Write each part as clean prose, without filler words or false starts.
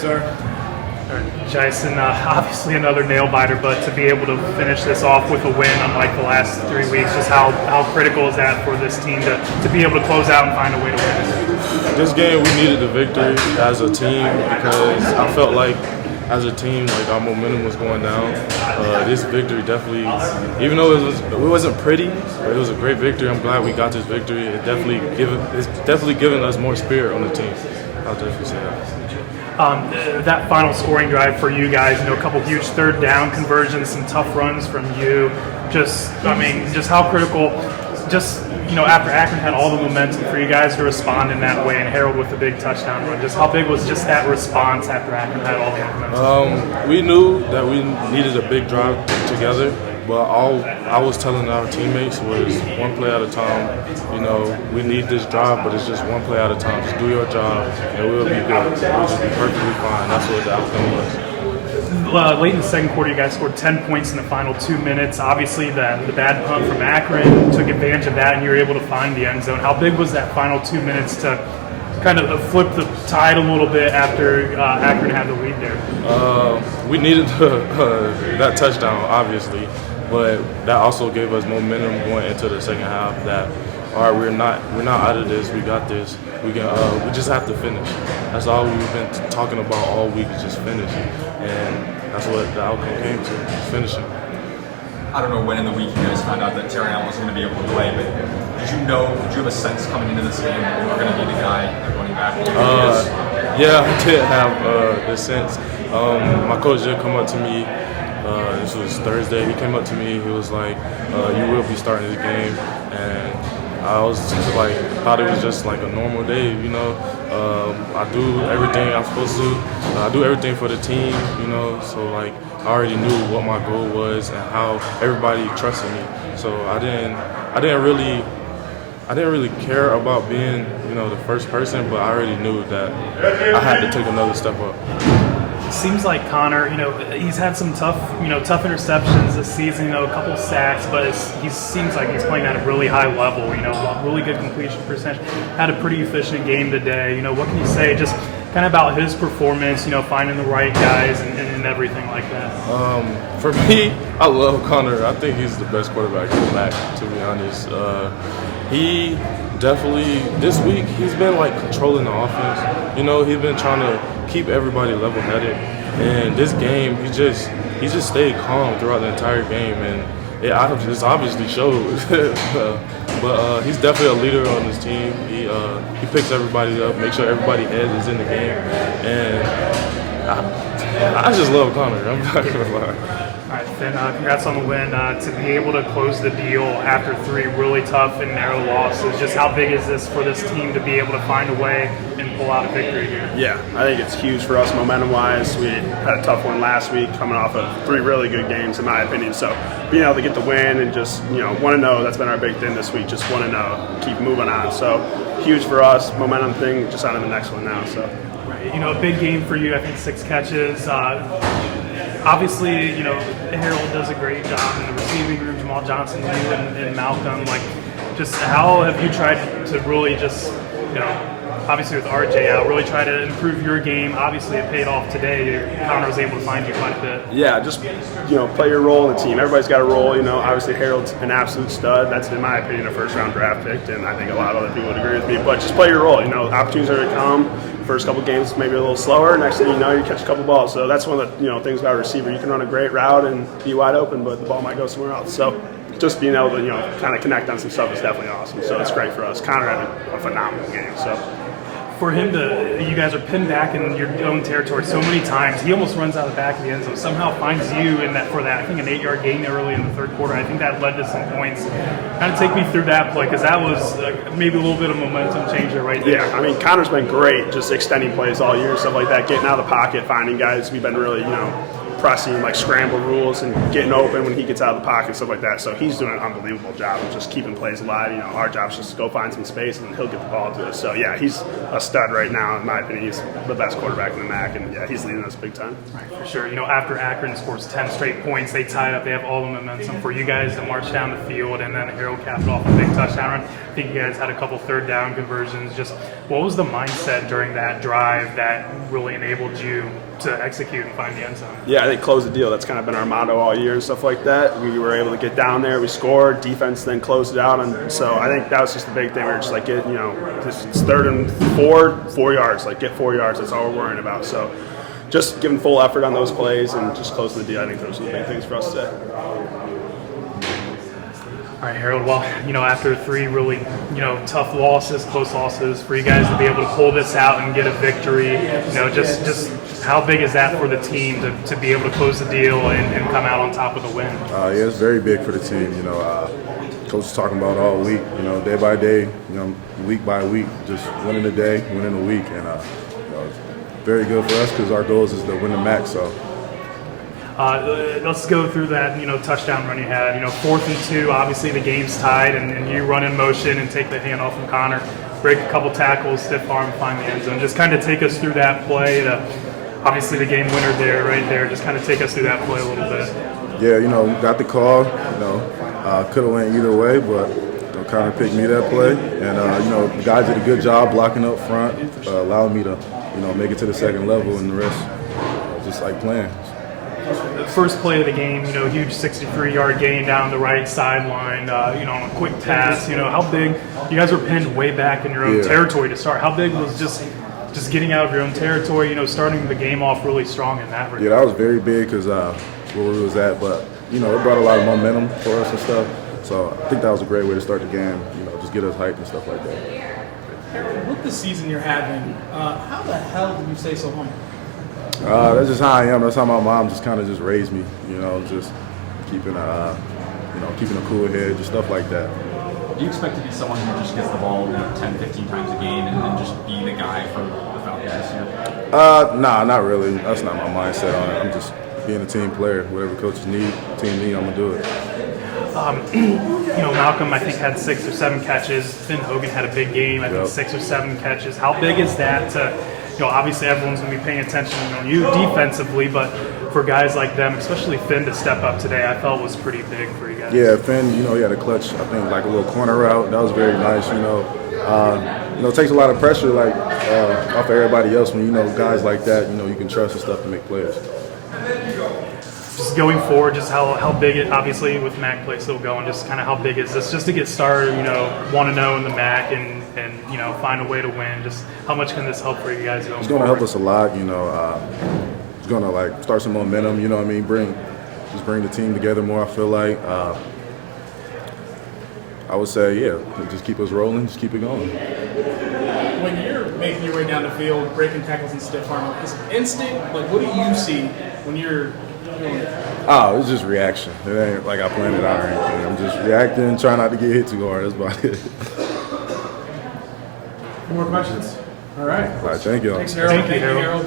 Sir. Jaison, obviously another nail biter, but to be able to finish this off with a win, unlike the last 3 weeks, just how critical is that for this team to be able to close out and find a way to win? This game, we needed the victory as a team because I felt like as a team, like our momentum was going down. This victory definitely, even though it wasn't pretty, but it was a great victory. I'm glad we got this victory. It's definitely given us more spirit on the team. I'll definitely say that. That final scoring drive for you guys, a couple huge third down conversions, some tough runs from you. Just how critical, after Akron had all the momentum for you guys to respond in that way, and Harold with the big touchdown run, just how big was just that response after Akron had all the momentum? We knew that we needed a big drive together, but all I was telling our teammates was one play at a time. We need this drive, but it's just one play at a time. Just do your job, and we'll be good. We'll just be perfectly fine. That's what the outcome was. Late in the second quarter, you guys scored 10 points in the final 2 minutes. Obviously, the bad punt from Akron took advantage of that, and you were able to find the end zone. How big was that final 2 minutes to kind of flip the tide a little bit after Akron had the lead there? We needed that touchdown, obviously, but that also gave us momentum going into the second half. That all right, we're not out of this. We got this. We just have to finish. That's all we've been talking about all week, is just finish, and that's what the outcome came to, finishing. I don't know when in the week you guys found out that Terry Allen wasn't going to be able to play, but did you have a sense coming into this game that you were going to be the guy at running back? Yeah, I did have the sense. My coach did come up to me. This was Thursday. He came up to me. He was like, "You will be starting this game," and I was just like, thought it was just like a normal day, I do everything I'm supposed to. I do everything for the team, So like, I already knew what my goal was and how everybody trusted me. So I didn't really care about being, the first person, but I already knew that I had to take another step up. Seems like Connor, he's had some tough interceptions this season, a couple sacks, but he seems like he's playing at a really high level, really good completion percentage. Had a pretty efficient game today. What can you say just kind of about his performance, finding the right guys and everything like that? For me, I love Connor. I think he's the best quarterback in the MAC, to be honest. He definitely, this week, he's been like controlling the offense. He's been trying to keep everybody level-headed. And this game, he just stayed calm throughout the entire game, and it obviously showed. But he's definitely a leader on this team. He picks everybody up, makes sure everybody's head is in the game, and I just love Connor. I'm not gonna lie. All right, Finn, congrats on the win. To be able to close the deal after 3 really tough and narrow losses, just how big is this for this team to be able to find a way and pull out a victory here? Yeah, I think it's huge for us momentum-wise. We had a tough one last week, coming off of 3 really good games, in my opinion. So being able to get the win and just, want to know, that's been our big thing this week, just want to know, keep moving on. So huge for us, momentum thing, just on to the next one now. So. Right, a big game for you, I think 6 catches. Obviously, Harold does a great job in the receiving room. Jamal Johnson, you and Malcolm. Just how have you tried to really just, obviously with RJ out, really try to improve your game? Obviously, it paid off today. Connor was able to find you quite a bit. Yeah, just, play your role in the team. Everybody's got a role, Obviously, Harold's an absolute stud. That's, in my opinion, a first-round draft pick, and I think a lot of other people would agree with me. But just play your role. Opportunities are to come. First couple games maybe a little slower. Next thing you know, you catch a couple balls. So that's one of the things about a receiver. You can run a great route and be wide open, but the ball might go somewhere else. So just being able to kind of connect on some stuff is definitely awesome. So it's great for us. Connor had a phenomenal game. So for him you guys are pinned back in your own territory so many times. He almost runs out the back of the end zone. Somehow finds you I think an 8-yard gain early in the third quarter. I think that led to some points. Kind of take me through that play, because that was maybe a little bit of momentum changer right there. Yeah, Connor's been great, just extending plays all year, stuff like that, getting out of the pocket, finding guys. We've been really, pressing, like scramble rules and getting open when he gets out of the pocket and stuff like that. So he's doing an unbelievable job of just keeping plays alive. You know, our job is just to go find some space and he'll get the ball to us. So yeah, he's a stud right now. In my opinion, he's the best quarterback in the MAC, and yeah, he's leading us big time. Right, for sure. You know, after Akron scores 10 straight points, they tie up. They have all the momentum for you guys to march down the field, and then Harold capped off a big touchdown run. I think you guys had a couple third down conversions. Just what was the mindset during that drive that really enabled you to execute and find the end zone? Yeah, I think close the deal. That's kind of been our motto all year and stuff like that. We were able to get down there, we scored, defense then closed it out, and so I think that was just the big thing. We were just like, it's 3rd and 4 yards, like get 4 yards. That's all we're worrying about. So just giving full effort on those plays and just closing the deal. I think those are the big things for us today. All right, Harold. Well, you know, after 3 really, tough losses, close losses, for you guys to be able to pull this out and get a victory, just how big is that for the team to be able to close the deal and come out on top with a win? Yeah, it's very big for the team. Coach is talking about all week. Day by day, week by week, just winning the day, winning the week, and it's very good for us because our goals is to win the MAC. So. Let's go through that, touchdown run you had. 4th and 2, obviously the game's tied, and you run in motion and take the handoff from Connor, break a couple tackles, stiff arm, find the end zone. Just kind of take us through that play. Obviously the game winner there, right there. Just kind of take us through that play a little bit. Yeah, got the call. Could have went either way, but Connor picked me that play, and the guys did a good job blocking up front, allowing me to make it to the second level, and the rest just like playing. The first play of the game, huge 63-yard gain down the right sideline, on a quick pass. How big? You guys were pinned way back in your own territory to start. How big was just getting out of your own territory? Starting the game off really strong in that regard. Yeah, that was very big because where we was at, but it brought a lot of momentum for us and stuff. So I think that was a great way to start the game. Just get us hyped and stuff like that. With the season you're having, how the hell did you stay so humble? That's just how I am. That's how my mom just kind of just raised me. Just keeping a cool head, just stuff like that. Do you expect to be someone who just gets the ball 10, 15 times a game and just be the guy for the Falcons this year? Nah, not really. That's not my mindset on it. I'm just being a team player. Whatever coaches need, team need, I'm gonna do it. Malcolm, I think, had 6 or 7 catches. Then Hogan had a big game. I think 6 or 7 catches. How big is that to? Obviously everyone's going to be paying attention on you defensively, but for guys like them, especially Finn, to step up today, I felt was pretty big for you guys. Yeah, Finn, he had a clutch, I think, like a little corner route. That was very nice, It takes a lot of pressure, off of everybody else when, guys like that, you can trust and stuff to make plays. Just going forward, just how big it, obviously with MAC play still going, just kind of how big is this just to get started, 1-0 in the MAC and find a way to win? Just how much can this help for you guys going It's going to help us a lot, It's going to start some momentum, bring the team together more, I feel like. I would say, just keep us rolling, just keep it going. When you're making your way down the field, breaking tackles and stiff arm, is it instinct? What do you see when you're doing it? Oh, it's just reaction. It ain't like I planned it out or anything. I'm just reacting, trying not to get hit too hard. That's about it. More questions? All right. All right, thank y'all. Thanks, Harold. Thank you, Harold.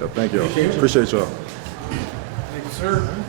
Yep, thank y'all. Appreciate y'all. Thank you, sir.